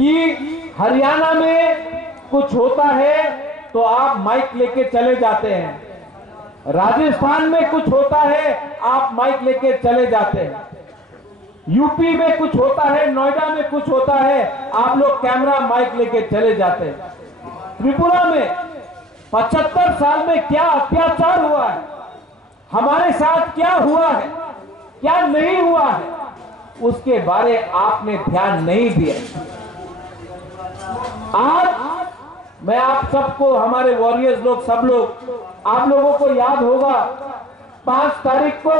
कि हरियाणा में कुछ होता है तो आप माइक लेके चले जाते हैं, राजस्थान में कुछ होता है आप माइक लेके चले जाते हैं, यूपी में कुछ होता है, नोएडा में कुछ होता है, आप लोग कैमरा माइक लेके चले जाते हैं। त्रिपुरा में 75 साल में क्या अत्याचार हुआ है, हमारे साथ क्या हुआ है, क्या नहीं हुआ है, उसके बारे आपने ध्यान नहीं दिया। आज मैं आप सबको, हमारे वॉरियर्स लोग, सब लोग, आप लोगों को याद होगा 5 तारीख को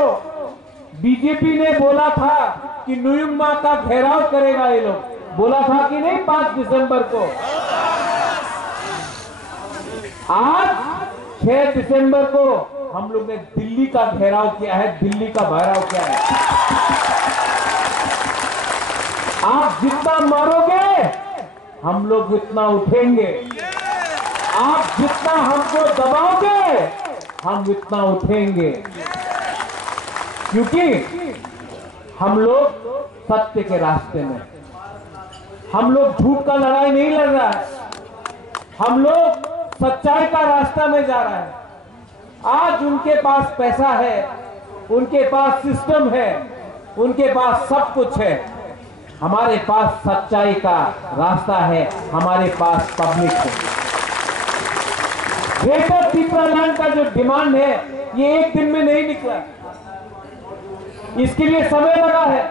बीजेपी ने बोला था कि नुयुम्मा का घेराव करेगा, ये लोग बोला था कि नहीं 5 दिसंबर को। आज 6 दिसंबर को हम लोग ने दिल्ली का घेराव किया है, दिल्ली का घेराव किया है। आप जितना मारोगे हम लोग उतना उठेंगे, आप जितना हमको दबाओगे हम उतना उठेंगे, क्योंकि हम लोग सत्य के रास्ते में, हम लोग झूठ का लड़ाई नहीं लड़ रहा है, हम लोग सच्चाई का रास्ता में जा रहा है। आज उनके पास पैसा है, उनके पास सिस्टम है, उनके पास सब कुछ है, हमारे पास सच्चाई का रास्ता है, हमारे पास पब्लिक है। ग्रेटर त्रिपुरालैंड का जो डिमांड है ये एक दिन में नहीं निकला, इसके लिए समय लगा है।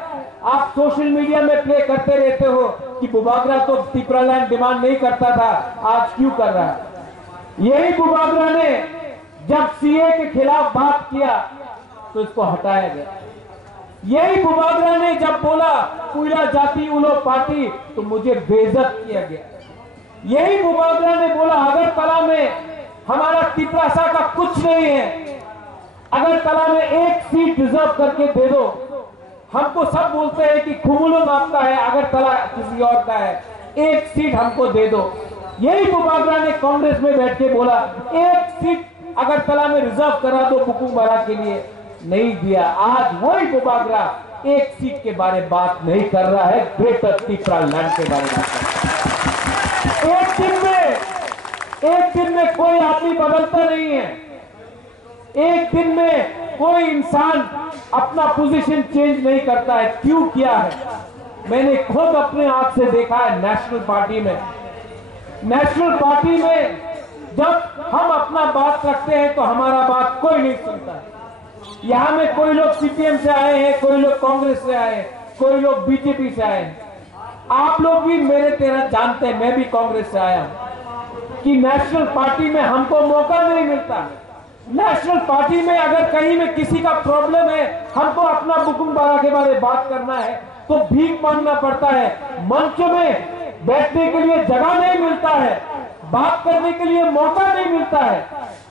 आप सोशल मीडिया में प्ले करते रहते हो कि बुबागरा तो त्रिपुरालैंड डिमांड नहीं करता था, आज क्यों कर रहा है। यही बुबागरा ने जब सीए के खिलाफ बात किया तो इसको हटाया गया। यही बुबागरा ने जब बोला कुइला जाति उलो पार्टी तो मुझे बेइज्जत किया गया। यही बुबागरा ने बोला अगरतला में हमारा तिपरासा का कुछ नहीं है, अगरतला में एक सीट रिजर्व करके दे दो। हमको सब बोलते हैं कि खुमुलुम आपका है, अगरतला किसी और का है, एक सीट हमको दे दो। यही बुबागरा ने कांग्रेस में बैठ के बोला एक सीट अगरतला में रिजर्व करा दो बुकुमबरा के लिए, नहीं दिया। आज वही बुबागरा एक सीट के बारे में बात नहीं कर रहा है, ग्रेटर त्रिपुरालैंड के बारे में। एक दिन में कोई आदमी बदलता नहीं है, एक दिन में कोई इंसान अपना पोजीशन चेंज नहीं करता है। क्यों किया है? मैंने खुद अपने आंख से देखा है। नेशनल पार्टी में जब हम अपना बात रखते हैं तो हमारा बात कोई नहीं सुनता है। यहां में कोई लोग सीपीएम से आए हैं, कोई लोग कांग्रेस से आए हैं, कोई लोग बीजेपी से आए हैं। आप लोग भी मेरे तरह जानते हैं, मैं भी कांग्रेस से आया हूं, कि नेशनल पार्टी में हमको मौका नहीं मिलता। नेशनल पार्टी में अगर कहीं में किसी का प्रॉब्लम है, हमको अपना बुकुमबरा के बारे में बात करना है तो भीख मांगना पड़ता है। मंच में बैठने के लिए जगह नहीं मिलता है, बात करने के लिए मौका नहीं मिलता है,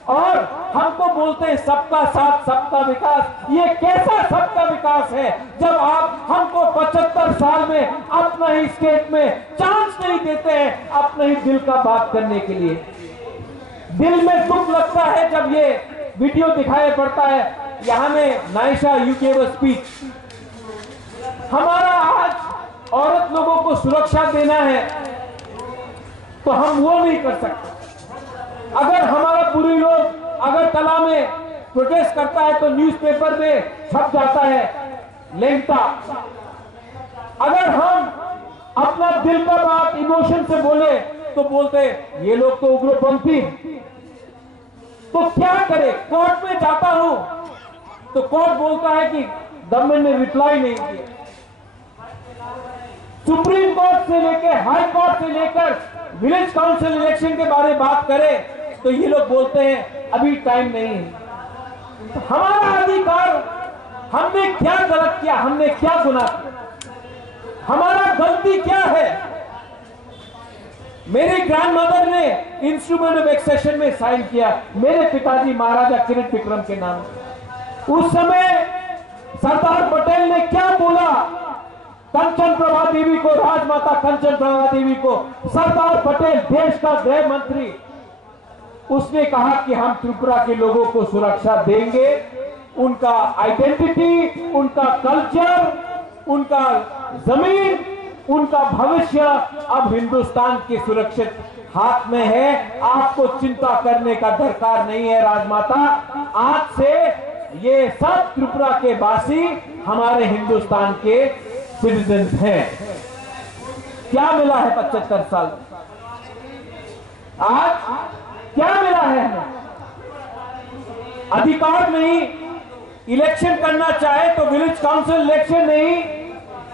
और हमको बोलते हैं सबका साथ सबका विकास। ये कैसा सबका विकास है जब आप हमको 75 साल में अपना ही स्टेट में चांस नहीं देते हैं अपने ही दिल का बात करने के लिए। दिल में दुख लगता है जब ये वीडियो दिखाई पड़ता है। यहां में Naisha you gave a speech, हमारा आज औरत लोगों को सुरक्षा देना है तो हम वो नहीं कर सकते। अगर हमारा पूरी लोग अगरतला में प्रोटेस्ट करता है तो न्यूज़पेपर में छप जाता है लेंटा। अगर हम अपना दिल का बात इमोशन से बोले तो बोलते ये लोग तो उग्रपंथी। तो क्या करे? कोर्ट में जाता हूं तो कोर्ट बोलता है कि गवर्नमेंट ने रिप्लाई नहीं किया। सुप्रीम कोर्ट से लेकर हाई कोर्ट से लेकर विलेज काउंसिल इलेक्शन के बारे में बात करें तो ये लोग बोलते हैं अभी टाइम नहीं है। तो हमारा अधिकार, हमने क्या गलत किया, हमने क्या गुनाह किया, हमारा गलती क्या है? मेरी ग्रैंडमदर ने इंस्ट्रूमेंट ऑफ एक्सेशन में साइन किया, मेरे पिताजी महाराजा किरीट विक्रम के नाम। उस समय सरदार पटेल ने क्या बोला? कंचन प्रभा देवी को, राजमाता कंचन प्रभा देवी को, सरदार पटेल देश का गृह मंत्री, उसने कहा कि हम त्रिपुरा के लोगों को सुरक्षा देंगे, उनका आइडेंटिटी, उनका कल्चर, उनका जमीन, उनका भविष्य अब हिंदुस्तान के सुरक्षित हाथ में है। आपको चिंता करने का दरकार नहीं है राजमाता। आज से ये सब त्रिपुरा के वासी हमारे हिंदुस्तान के सिटीजन हैं। क्या मिला है 75 साल? आज क्या मिला है हमें? अधिकार नहीं, इलेक्शन करना चाहे तो विलेज काउंसिल इलेक्शन नहीं,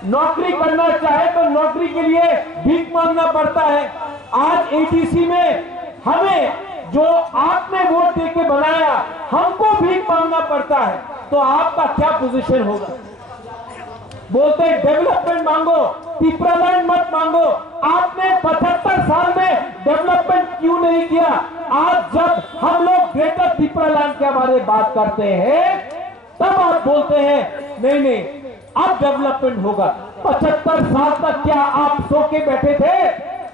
नौकरी करना चाहे तो नौकरी के लिए भीख मांगना पड़ता है। आज एटीसी में हमें जो आपने वोट देके बनाया, हमको भीख मांगना पड़ता है। तो आपका क्या पोजीशन होगा? बोलते हैं डेवलपमेंट मांगो, पिपरालैंड मत मांगो। आपने 75 साल में डेवलपमेंट क्यों नहीं किया? आज जब हम लोग ग्रेटर पिपरालैंड के बारे में बात करते हैं, तब आप बोलते हैं नहीं नहीं अब डेवलपमेंट होगा। 75 साल तक क्या आप सो के बैठे थे?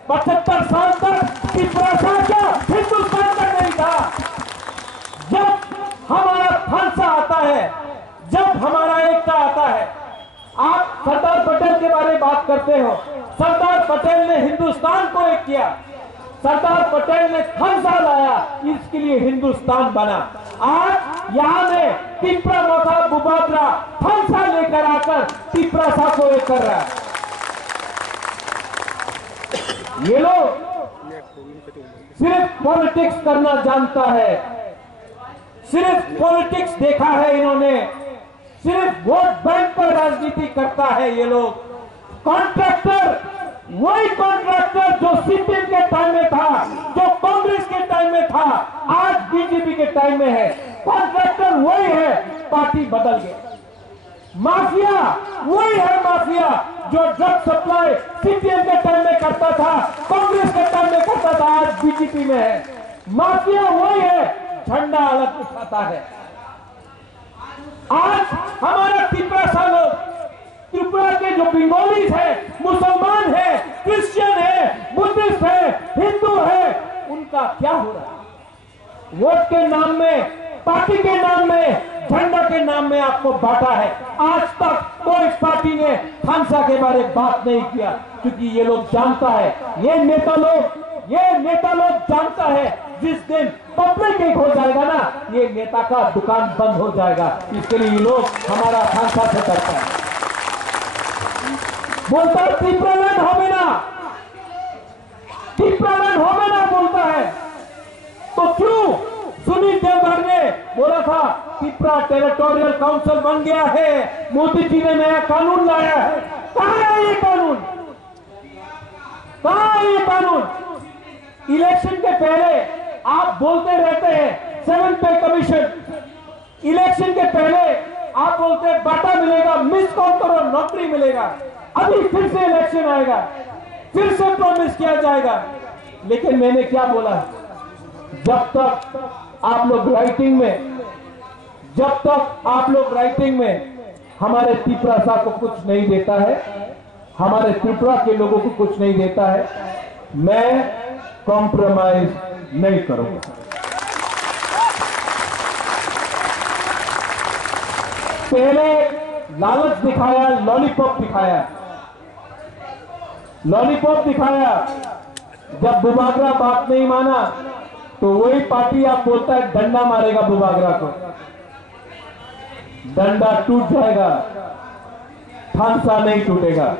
75 साल तक पिपरासा क्या हिंदुस्तान का नहीं था? जब हमारा थानसा आता है, जब हमारा एकता आता है, आप सरदार पटेल के बारे में बात करते हो। सरदार पटेल ने हिंदुस्तान को एक किया, सरदार पटेल ने थानसा लाया, इसके लिए हिंदुस्तान बना। आज यहां में तिपरा मोथा बुबाद्रा थानसा लेकर आकर तिपरासा को एक कर रहा है। ये लोग सिर्फ पॉलिटिक्स करना जानता है, सिर्फ पॉलिटिक्स देखा है इन्होंने, सिर्फ वोट बैंक पर राजनीति करता है ये लोग। कॉन्ट्रैक्टर, वही कॉन्ट्रैक्टर जो सीपीएम के टाइम में था, जो कांग्रेस के टाइम में था, आज बीजेपी के टाइम में है। कॉन्ट्रैक्टर वही है, पार्टी बदल गया। माफिया वही है, माफिया जो ड्रग सप्लाई सीपीएम के टाइम में करता था, कांग्रेस के टाइम में करता था, आज बीजेपी में है। माफिया वही है, झंडा अलग उठाता है। आज हमारा त्रिपुरा लोग, त्रिपुरा के जो बंगालीज है, मुसलमान है, क्रिश्चियन है, बुद्धिस्ट है, हिंदू है, उनका क्या हो रहा है? वोट के नाम में, पार्टी के नाम में, झंडा के नाम में आपको बांटा है। आज तक कोई पार्टी ने खानसा के बारे में बात नहीं किया, क्योंकि ये लोग जानता है, ये नेता लोग जानता है, जिस दिन पब्लिक एक हो जाएगा ना, ये नेता का दुकान बंद हो जाएगा। इसके लिए ये लोग हमारा खानसा से करता है। बोलता है पिपरालैंड होवे ना, पिपरालैंड होवे ना बोलता है। तो क्यों सुनील देवधर ने बोला था पिपरा टेरिटोरियल काउंसिल बन गया है, मोदी जी ने नया कानून लाया है? कहां है ये कानून? कहां है ये कानून? इलेक्शन के पहले आप बोलते रहते हैं 7 पे कमीशन, इलेक्शन के पहले आप बोलते हैं बाटा मिलेगा, मिस कॉल करो नौकरी मिलेगा। अभी फिर से इलेक्शन आएगा, फिर से प्रॉमिस किया जाएगा। लेकिन मैंने क्या बोला? जब तक आप लोग राइटिंग में हमारे त्रिपुरा को कुछ नहीं देता है, हमारे त्रिपुरा के लोगों को कुछ नहीं देता है, मैं कॉम्प्रोमाइज नहीं करूंगा। पहले लालच दिखाया, लॉलीपॉप दिखाया। जब बुबागरा बात नहीं माना तो वही पार्टी आप बोलता है डंडा मारेगा बुबागरा को, डंडा टूट जाएगा, थानसा नहीं टूटेगा।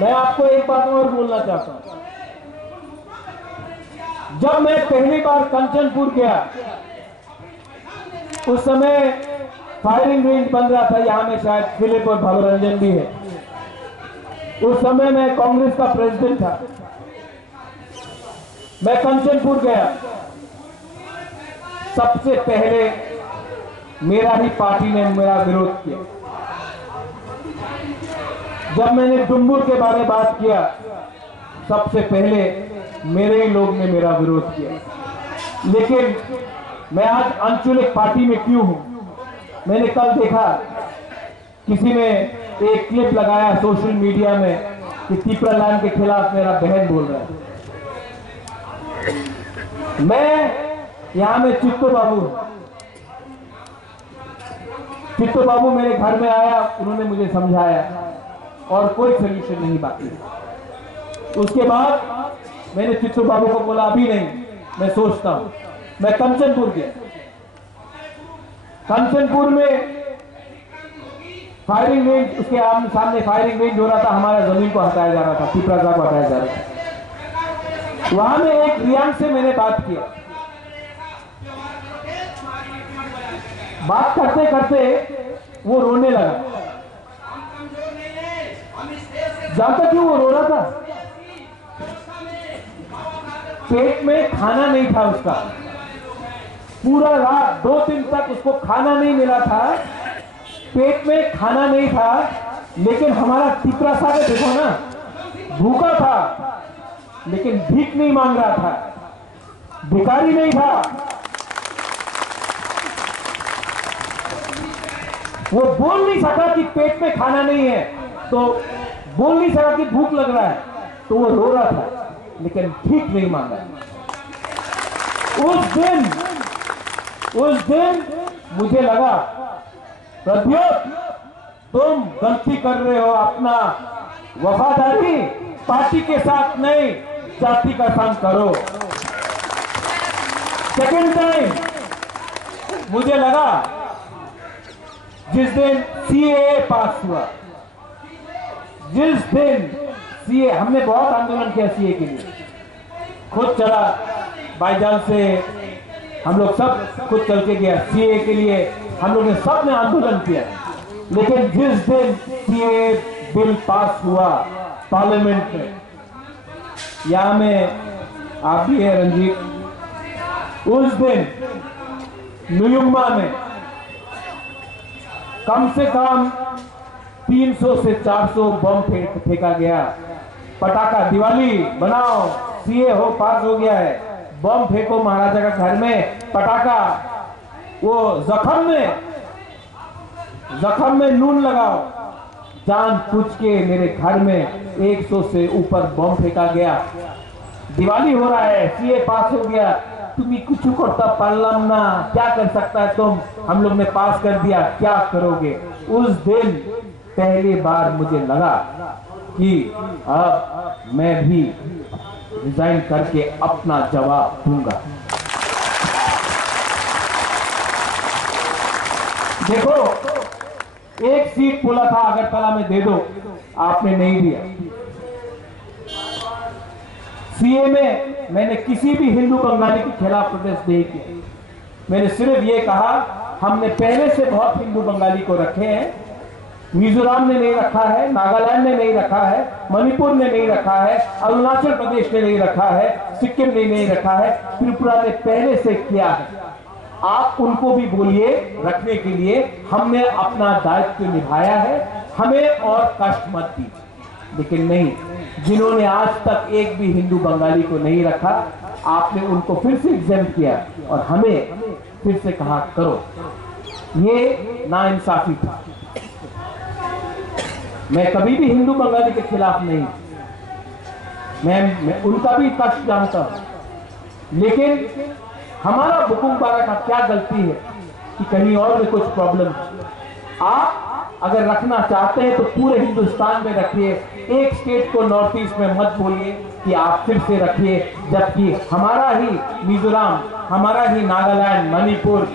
मैं आपको एक बात और बोलना चाहता हूं। जब मैं पहली बार कंचनपुर गया, उस समय फायरिंग रेंज बन रहा था, यहां में शायद फिलिप और भवरंजन भी है। उस समय मैं कांग्रेस का प्रेसिडेंट था। मैं कंचनपुर गया, सबसे पहले मेरा ही पार्टी ने मेरा विरोध किया। जब मैंने डुम्बुर के बारे में बात किया, सबसे पहले मेरे ही लोग ने मेरा विरोध किया। लेकिन मैं आज आंचलिक पार्टी में क्यों हूं? मैंने कल देखा किसी ने एक क्लिप लगाया सोशल मीडिया में कि तीपरालाल के खिलाफ मेरा बहन बोल रहा है। मैं यहां में चित्तो बाबू मेरे घर में आया, उन्होंने मुझे समझाया और कोई सोल्यूशन नहीं बाकी। उसके बाद मैंने चित्तो बाबू को बोला अभी नहीं, मैं सोचता हूं। मैं कंचनपुर गया। कंचनपुर में फायरिंग रेंज, उसके सामने फायरिंग रेंज हो रहा था, हमारा जमीन को हटाया जा रहा था, तीपरासा को हटाया जा रहा था। वहां में एक रियांग से मैंने बात किया। बात करते करते वो रोने लगा। जानता क्यों वो रो रहा था? पेट में खाना नहीं था उसका, पूरा रात 2 दिन तक उसको खाना नहीं मिला था, पेट में खाना नहीं था। लेकिन हमारा तीपरासा का देखो ना, भूखा था लेकिन भीख नहीं मांग रहा था, भिखारी नहीं था। वो बोल नहीं सका कि पेट में खाना नहीं है, तो बोल नहीं सका कि भूख लग रहा है, तो वो रो रहा था लेकिन भीख नहीं मांगा। उस दिन मुझे लगा प्रद्योत तुम गलती कर रहे हो, अपना वफादारी पार्टी के साथ नहीं जाति का संग करो। सेकेंड टाइम मुझे लगा जिस दिन सीएए पास हुआ, जिस दिन सीए, हमने बहुत आंदोलन किया सीए के लिए, खुद चला भाईजान से, हम लोग सब खुद चल के गया सीए के लिए, हम लोग ने सब ने आंदोलन किया। लेकिन जिस दिन सीए बिल पास हुआ पार्लियामेंट में, यहां में आप भी है रंजीत, उस दिन नुयुम्मा में कम से कम 300 से 400 बम फेंका गया। पटाखा, दिवाली बनाओ, सीए हो पास हो गया है, बम फेंको महाराजा का घर में, पटाखा, वो जख्म में नून लगाओ। जान पूछ के मेरे घर में 100 से ऊपर बम फेंका गया। दिवाली हो रहा है, सीए पास हो गया, तुम्हें कुछ करता पारलम ना, क्या कर सकता है तुम, हम लोग ने पास कर दिया, क्या करोगे। उस दिन पहली बार मुझे लगा कि अब मैं भी रिजाइन करके अपना जवाब दूंगा। देखो, एक सीट बोला था अगरतला में दे दो, आपने नहीं दिया। सीए में मैंने किसी भी हिंदू बंगाली के खिलाफ प्रोटेस्ट नहीं किया। मैंने सिर्फ ये कहा हमने पहले से बहुत हिंदू बंगाली को रखे हैं, मिजोरम ने नहीं रखा है, नागालैंड ने नहीं रखा है, मणिपुर ने नहीं रखा है, अरुणाचल प्रदेश ने नहीं रखा है, सिक्किम ने नहीं रखा है, त्रिपुरा ने पहले से किया है। आप उनको भी बोलिए रखने के लिए, हमने अपना दायित्व निभाया है, हमें और कष्ट मत दीजिए। लेकिन नहीं, जिन्होंने आज तक एक भी हिंदू बंगाली को नहीं रखा, आपने उनको फिर से एग्जाम्प्ट किया और हमें फिर से कहा करो। ये नाइंसाफी था। मैं कभी भी हिंदू बंगाली के खिलाफ नहीं, मैं उनका भी कष्ट जानता हूं, लेकिन हमारा बुकुमबारा का क्या गलती है कि कहीं और में कुछ प्रॉब्लम है। आप अगर रखना चाहते हैं तो पूरे हिंदुस्तान में रखिए, एक स्टेट को नॉर्थ ईस्ट में मत बोलिए कि आप फिर से रखिए, जबकि हमारा ही मिजोरम, हमारा ही नागालैंड, मणिपुर,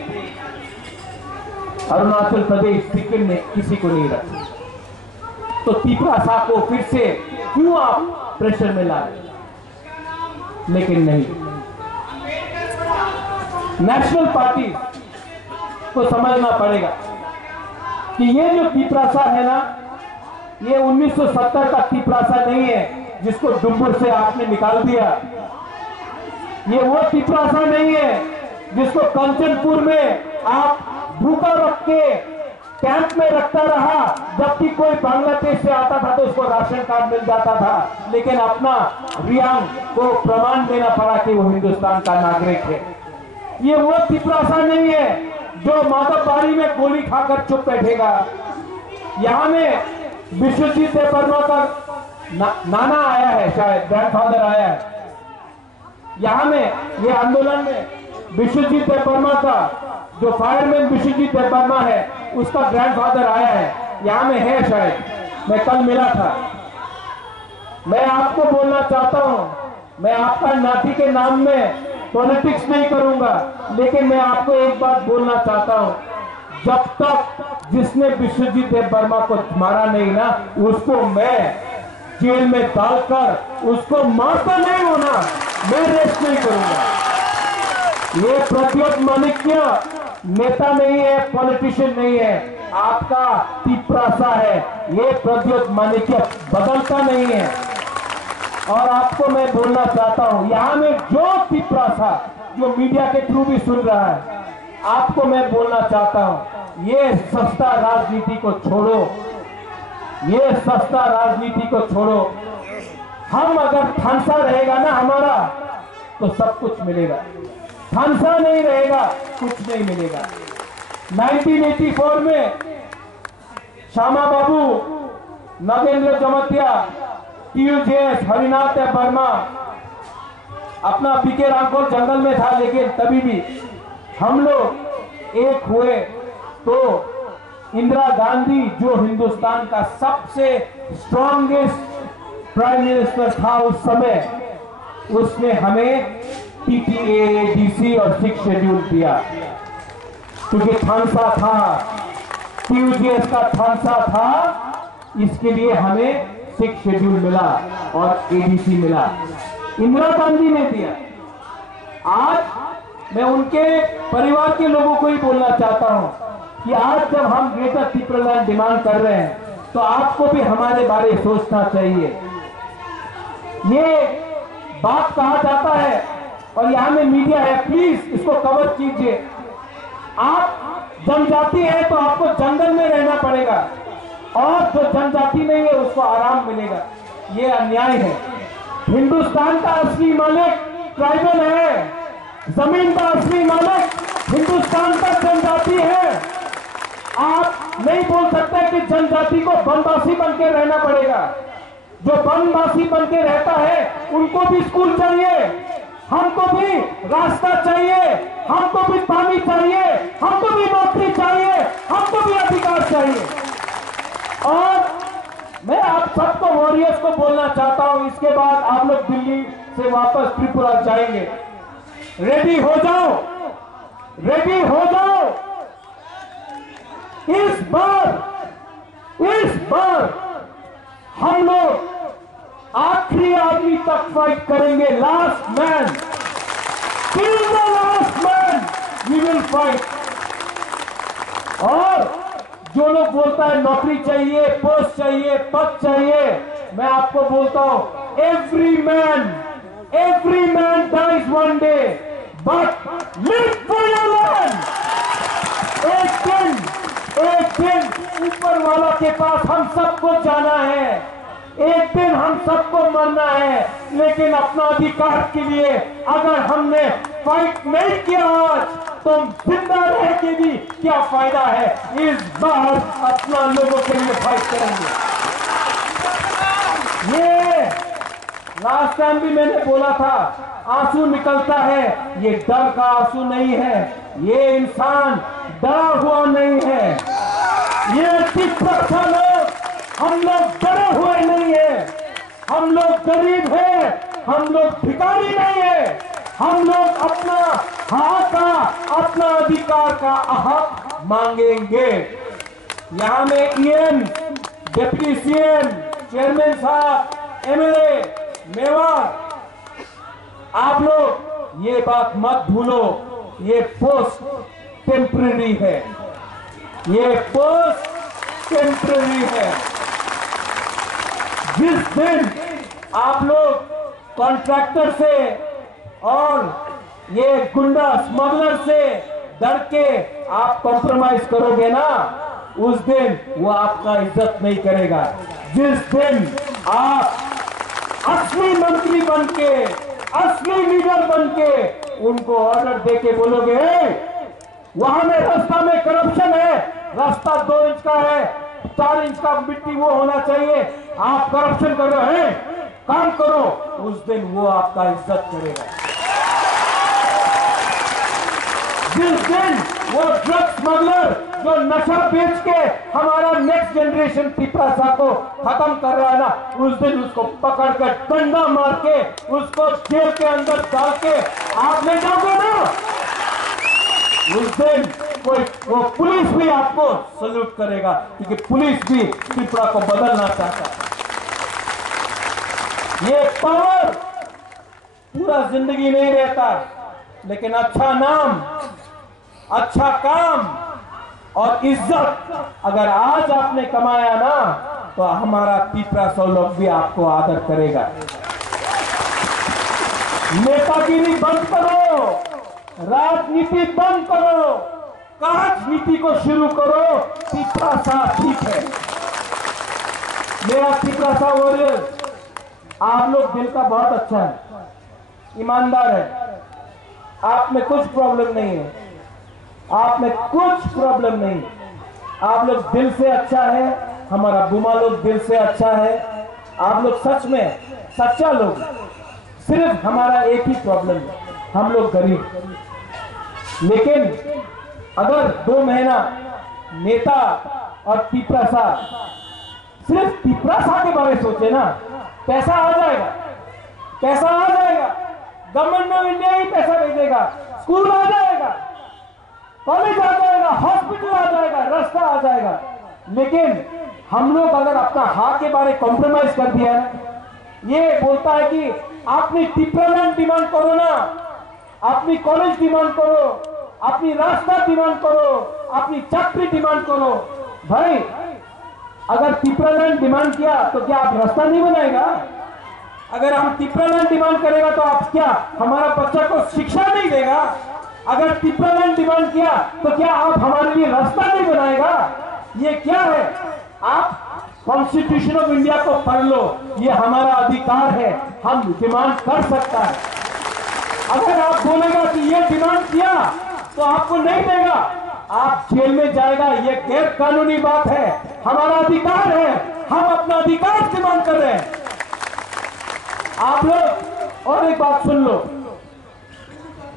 अरुणाचल प्रदेश, सिक्किम ने किसी को नहीं रखा। तो तीपरासा को फिर से क्यों आप प्रेशर में ला रहे? लेकिन नहीं, नेशनल पार्टी को समझना पड़ेगा कि ये जो तीपरासा है ना, ये 1970 का तीपरासा नहीं है जिसको डुम्बुर से आपने निकाल दिया। ये वो तीपरासा नहीं है जिसको कंचनपुर में आप भूखा रख के कैंप में रखता रहा, जबकि कोई बांग्लादेश से आता था तो उसको राशन कार्ड मिल जाता था, लेकिन अपना रियांग को प्रमाण देना पड़ा कि वो हिंदुस्तान का नागरिक है। ये वो तीपरासा नहीं है जो माधवबाड़ी में गोली खाकर चुप बैठेगा। यहाँ में विश्वजीत देववर्मा का नाना आया है, शायद ग्रैंडफादर आया है। यहाँ में ये आंदोलन में विश्वजीत देववर्मा का, जो फायरमैन विश्वजीत देववर्मा है, उसका ग्रैंडफादर आया है। यहाँ में है शायद, मैं कल मिला था। मैं आपको बोलना चाहता हूं, मैं आपका नाती के नाम में पॉलिटिक्स नहीं करूंगा, लेकिन मैं आपको एक बात बोलना चाहता हूं, जब तक जिसने विश्वजीत देववर्मा को मारा नहीं ना, उसको मैं जेल में डालकर उसको मारता नहीं होना, मैं रेस्ट नहीं करूंगा। ये प्रद्योत माणिक्य नेता नहीं है, पॉलिटिशियन नहीं है, आपका तिपरासा है। ये प्रद्योत माणिक्य बदलता नहीं है। और आपको मैं बोलना चाहता हूं, यहां में जो तिपरासा जो मीडिया के थ्रू भी सुन रहा है, आपको मैं बोलना चाहता हूं, ये सस्ता राजनीति को छोड़ो, ये सस्ता राजनीति को छोड़ो। हम अगर थानसा रहेगा ना हमारा, तो सब कुछ मिलेगा। थानसा नहीं रहेगा, कुछ नहीं मिलेगा। 1984 में श्यामा बाबू, नगेंद्र जमतिया, TUJS, हरिनाथ वर्मा, अपना पीके रामकोल जंगल में था, लेकिन तभी भी हम लोग एक हुए तो इंदिरा गांधी, जो हिंदुस्तान का सबसे स्ट्रॉन्गेस्ट प्राइम मिनिस्टर था उस समय, उसने हमें PTA, DC और 6 शेड्यूल दिया, क्योंकि थानसा था, TUJS का थानसा था, इसके लिए हमें 6 शेड्यूल मिला और ADC मिला, इंदिरा गांधी ने दिया। आज मैं उनके परिवार के लोगों को ही बोलना चाहता हूं कि आज जब हम ग्रेटर त्रिपुरालैंड डिमांड कर रहे हैं, तो आपको भी हमारे बारे में सोचना चाहिए। ये बात कहा जाता है और यहां में मीडिया है, प्लीज इसको कवर कीजिए। आप जनजाति है तो आपको जंगल में रहना पड़ेगा, और जो जनजाति नहीं है उसको आराम मिलेगा। ये अन्याय है। हिंदुस्तान का असली मालिक ट्राइबल है, जमीन का असली मालिक हिंदुस्तान का जनजाति है। आप नहीं बोल सकते कि जनजाति को वनवासी बन के रहना पड़ेगा। जो वनवासी बन के रहता है उनको भी स्कूल चाहिए, हमको भी रास्ता चाहिए, हमको भी पानी चाहिए, हमको भी नौकरी चाहिए, हमको भी अधिकार चाहिए। और मैं आप सबको वॉरियर्स को बोलना चाहता हूं, इसके बाद आप लोग दिल्ली से वापस त्रिपुरा जाएंगे, रेडी हो जाओ, रेडी हो जाओ। इस बार हम लोग आखिरी आदमी तक फाइट करेंगे, last man, till the last man we will fight. और जो लोग बोलता है नौकरी चाहिए, पोस्ट चाहिए, पद चाहिए, मैं आपको बोलता हूं, every man dies one day, but live for your land. एक दिन ऊपर वाला के पास हम सबको जाना है, एक दिन हम सबको मरना है, लेकिन अपना अधिकार के लिए अगर हमने फाइट नहीं किया आज, तो जिंदा रह के भी क्या फायदा है। इस बार अपना लोगों के लिए फाइट करेंगे। ये लास्ट टाइम भी मैंने बोला था, आंसू निकलता है, ये डर का आंसू नहीं है, ये इंसान डरा हुआ नहीं है। ये लोग, हम लोग डरे हुए नहीं है, हम लोग गरीब हैं, हम लोग भिखारी नहीं है, हम लोग अपना हक का, अपना अधिकार का हक मांगेंगे। यहां में EM, डिप्टी CM, चेयरमैन साहब, MLA, मेवार, आप लोग ये बात मत भूलो, ये पोस्ट टेम्पररी है, ये पोस्ट टेम्पररी है। जिस दिन आप लोग कॉन्ट्रैक्टर से और ये गुंडा स्मगलर से डर के आप कॉम्प्रोमाइज करोगे ना, उस दिन वो आपका इज्जत नहीं करेगा। जिस दिन आप असली मंत्री बनके, असली लीडर बनके उनको ऑर्डर देके बोलोगे, वहां में रास्ता में करप्शन है, रास्ता 2 इंच का है, 4 इंच का मिट्टी वो होना चाहिए। आप करप्शन कर रहे हैं, काम करो, उस दिन वो आपका इज्जत करेगा। जिस दिन वो ड्रग स्मगलर जो नशा बेच के हमारा नेक्स्ट जनरेशन पिपरासा को खत्म कर रहा है ना, उस दिन उसको पकड़ कर डंडा मार के उसको जेल के अंदर डाल के आप ले जाओगे ना, उस दिन वो पुलिस भी आपको सल्यूट करेगा, क्योंकि पुलिस भी त्रिपुरा को बदलना चाहता है। ये पावर पूरा जिंदगी नहीं रहता, लेकिन अच्छा नाम, अच्छा काम और इज्जत अगर आज आपने कमाया ना, तो हमारा पिपरासा लोग भी आपको आदर करेगा। नेतागिरी बंद करो, राजनीति बंद करो, राजनीति को शुरू करो। पिपरासा ठीक है। मेरा पिपरासा वॉरियर, आप लोग दिल का बहुत अच्छा है, ईमानदार है, आप में कुछ प्रॉब्लम नहीं है, आप में कुछ प्रॉब्लम नहीं, आप लोग दिल से अच्छा है, हमारा बुमा लोग दिल से अच्छा है, आप लोग सच में सच्चा लोग। सिर्फ हमारा एक ही प्रॉब्लम है, हम लोग गरीब। लेकिन अगर 2 महीना नेता और पिपरासा, सिर्फ पिपरासा के बारे में सोचे ना, पैसा आ जाएगा, पैसा आ जाएगा, गवर्नमेंट ऑफ इंडिया ही पैसा भेजेगा, स्कूल आ जाएगा, कॉलेज आ जाएगा, हॉस्पिटल आ जाएगा, रास्ता आ जाएगा। लेकिन हम लोग अगर अपना हाथ के बारे कॉम्प्रोमाइज कर दिया है, ये बोलता है कि अपनी टिप्रालैंड डिमांड करो ना, अपनी कॉलेज डिमांड करो, अपनी रास्ता डिमांड करो, अपनी चाकरी डिमांड करो। भाई अगर टिप्रालैंड डिमांड किया तो क्या आप रास्ता नहीं बनाएगा? अगर हम टिप्रालैंड डिमांड करेगा तो आप क्या हमारा बच्चा को शिक्षा नहीं देगा? अगर टिप्रालैंड डिमांड किया तो क्या आप हमारे लिए रास्ता नहीं बनाएगा? ये क्या है? आप कॉन्स्टिट्यूशन ऑफ इंडिया को पढ़ लो, ये हमारा अधिकार है, हम डिमांड कर सकता है। अगर आप बोलेगा कि ये डिमांड किया तो आपको नहीं देगा, आप जेल में जाएगा, ये गैर कानूनी बात है। हमारा अधिकार है, हम अपना अधिकार डिमांड कर रहे हैं। आप लोग और एक बात सुन लो,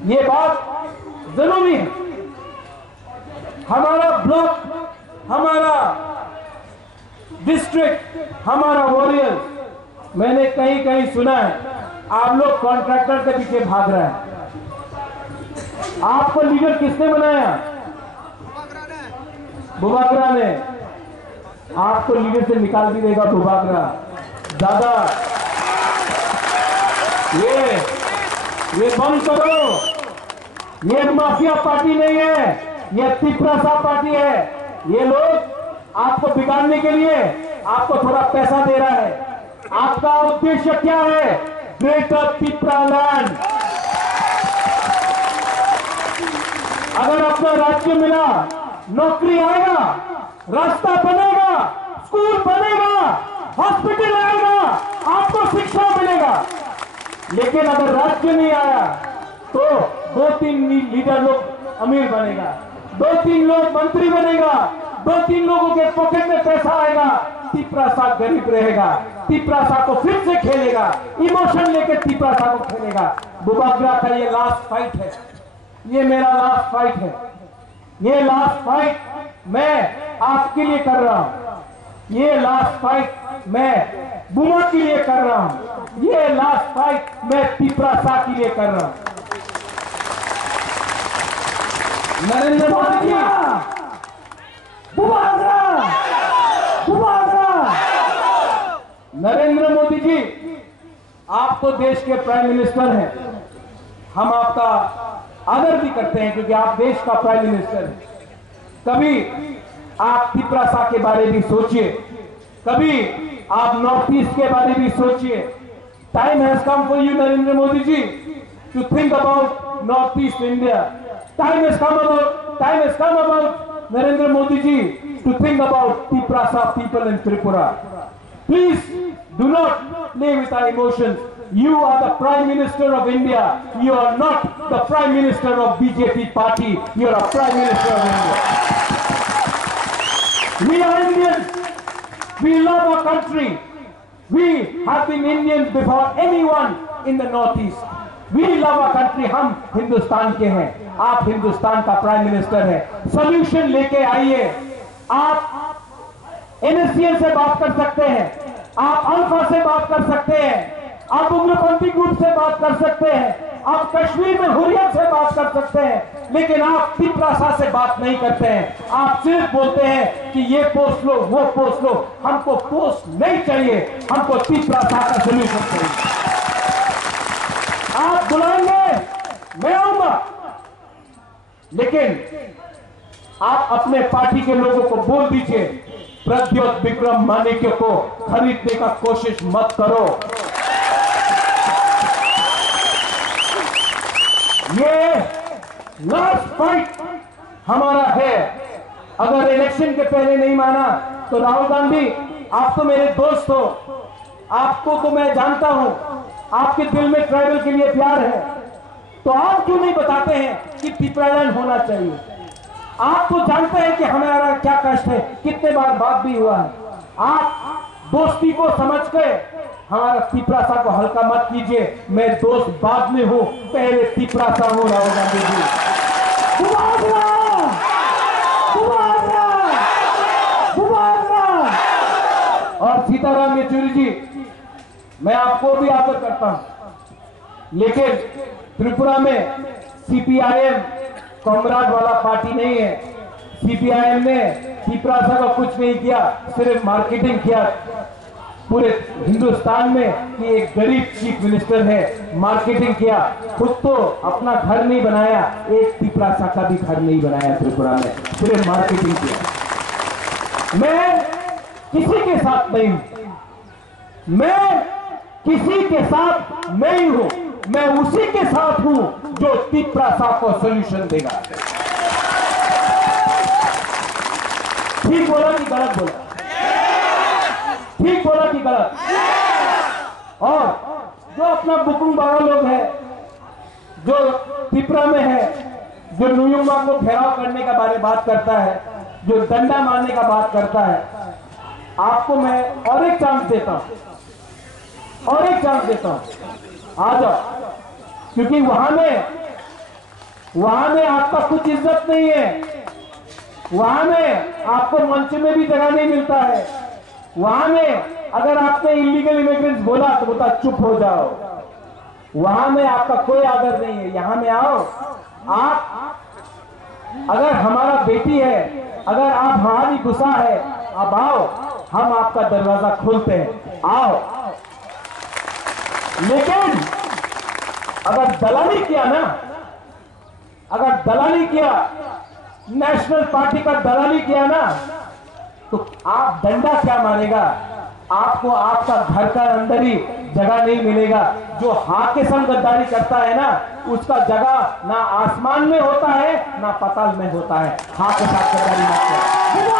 ये बात जरूरी है। हमारा ब्लॉक, हमारा डिस्ट्रिक्ट, हमारा वॉरियर, मैंने कहीं कहीं सुना है आप लोग कॉन्ट्रैक्टर के पीछे भाग रहे हैं। आपको लीडर किसने बनाया? बुबागरा ने। आपको लीडर से निकाल भी देगा बुबागरा। दादा ये बंद करो, ये माफिया पार्टी नहीं है, ये पिपरासा पार्टी है। ये लोग आपको बिगाड़ने के लिए आपको थोड़ा पैसा दे रहा है। आपका उद्देश्य क्या है? ग्रेटर पिपरालैंड। अगर अपना राज्य मिला, नौकरी आएगा, रास्ता बनेगा, स्कूल बनेगा, हॉस्पिटल आएगा, आपको शिक्षा मिलेगा। लेकिन अगर राज्य नहीं आया तो 2-3 लीडर लोग अमीर बनेगा, 2-3 लोग मंत्री बनेगा, 2-3 लोगों के पॉकेट में पैसा आएगा, पिपरासा गरीब रहेगा, पिपरासा को फिर से खेलेगा, इमोशन लेके पिपरासा को खेलेगा। बुबागरा का ये लास्ट फाइट है, ये मेरा लास्ट फाइट है। ये लास्ट फाइट मैं आपके लिए कर रहा हूं, ये लास्ट फाइट मैं बुमा के लिए कर रहा हूं, ये लास्ट फाइट मैं पिपरासा के लिए कर रहा हूं। नरेंद्र मोदी जी, बुबागरा, बुबागरा। नरेंद्र मोदी जी, आप तो देश के प्राइम मिनिस्टर हैं, हम आपका आदर भी करते हैं क्योंकि आप देश का प्राइम मिनिस्टर हैं। कभी आप पिपरासा के बारे में सोचिए, कभी आप नॉर्थ ईस्ट के बारे में सोचिए। Time has come for you Narendra Modi ji to think about north east India. Time has come about Narendra Modi ji to think about Piprasa people in Tripura. Please do not play with our emotions. You are the Prime Minister of India. You are not the Prime Minister of BJP party. You are a Prime Minister of India. We are Indians. We love our country. We have been Indians before anyone in the Northeast. We love our country. हम हिंदुस्तान के हैं. आप हिंदुस्तान का prime minister है. Solution लेके आइए. आप NSCN से बात कर सकते हैं, आप अल्फा से बात कर सकते हैं, आप उग्रपंथी ग्रुप से बात कर सकते हैं, आप कश्मीर में हुर्रियत से बात कर सकते हैं, लेकिन आप तिपरासा से बात नहीं करते हैं. आप सिर्फ बोलते हैं कि ये पोस्ट लो, वो पोस्ट लो. हमको पोस्ट नहीं चाहिए, हमको तिपरासा का सोल्यूशन चाहिए. आप बुलाएंगे, मैं आऊंगा, लेकिन आप अपने पार्टी के लोगों को बोल दीजिए, प्रद्योत विक्रम मानिक्य को खरीदने का कोशिश मत करो. ये लास्ट फाइट हमारा है. अगर इलेक्शन के पहले नहीं माना तो राहुल गांधी, आप तो मेरे दोस्त हो, आपको तो मैं जानता हूं, आपके दिल में ट्राइबल के लिए प्यार है, तो आप क्यों नहीं बताते हैं कि पिपरालैंड होना चाहिए? आप तो जानते हैं कि हमारा क्या कष्ट है, कितने बार बात भी हुआ है. आप दोस्ती को समझ के हमारा तिपरासा को हल्का मत कीजिए. मैं दोस्त बाद में हूं, पहले तिपरासा हूं. राहुल गांधी जी, और सीताराम येचुरी जी, मैं आपको भी आदर करता हूं, लेकिन त्रिपुरा में CPIM कॉमराड वाला पार्टी नहीं है. CPIM ने तिपरासा का कुछ नहीं किया, सिर्फ मार्केटिंग किया पूरे हिंदुस्तान में कि एक गरीब चीफ मिनिस्टर है. मार्केटिंग किया, खुद तो अपना घर नहीं बनाया, एक तिपरासा का भी घर नहीं बनाया त्रिपुरा में, सिर्फ मार्केटिंग किया. मैं किसी के साथ नहीं हूं, मैं किसी के साथ नहीं हूं, मैं उसी के साथ हूं जो तिपरासा को सोल्यूशन देगा. ठीक बोला कि गलत बोला? ठीक बोला कि गलत? और जो अपना बुकुंग बारा लोग है, जो त्रिपुरा में है, जो नुयुमा को घेराव करने का बारे बात करता है, जो डंडा मारने का बात करता है, आपको मैं और एक चांस देता हूं, और एक चांस देता हूं. आ जाओ, क्योंकि वहां में आपका कुछ इज्जत नहीं है. वहां में आपको मंच में भी जगह नहीं मिलता है. वहां में अगर आपने इलीगल इमिग्रेंट्स बोला तो बोलता चुप हो जाओ. वहां में आपका कोई आदर नहीं है. यहां में आओ. आप अगर हमारा बेटी है, अगर आप हमारी गुस्सा है, अब आओ, हम आपका दरवाजा खोलते हैं, आओ. लेकिन अगर दलाली किया ना, अगर दलाली किया, नेशनल पार्टी का दलाली किया ना, तो आप डंडा क्या मारेगा? आपको आपका घर का अंदर ही जगह नहीं मिलेगा. जो हाथ के संग गद्दारी करता है ना, उसका जगह ना आसमान में होता है ना पाताल में होता है. हाथ के साथ गद्दारी मत करो.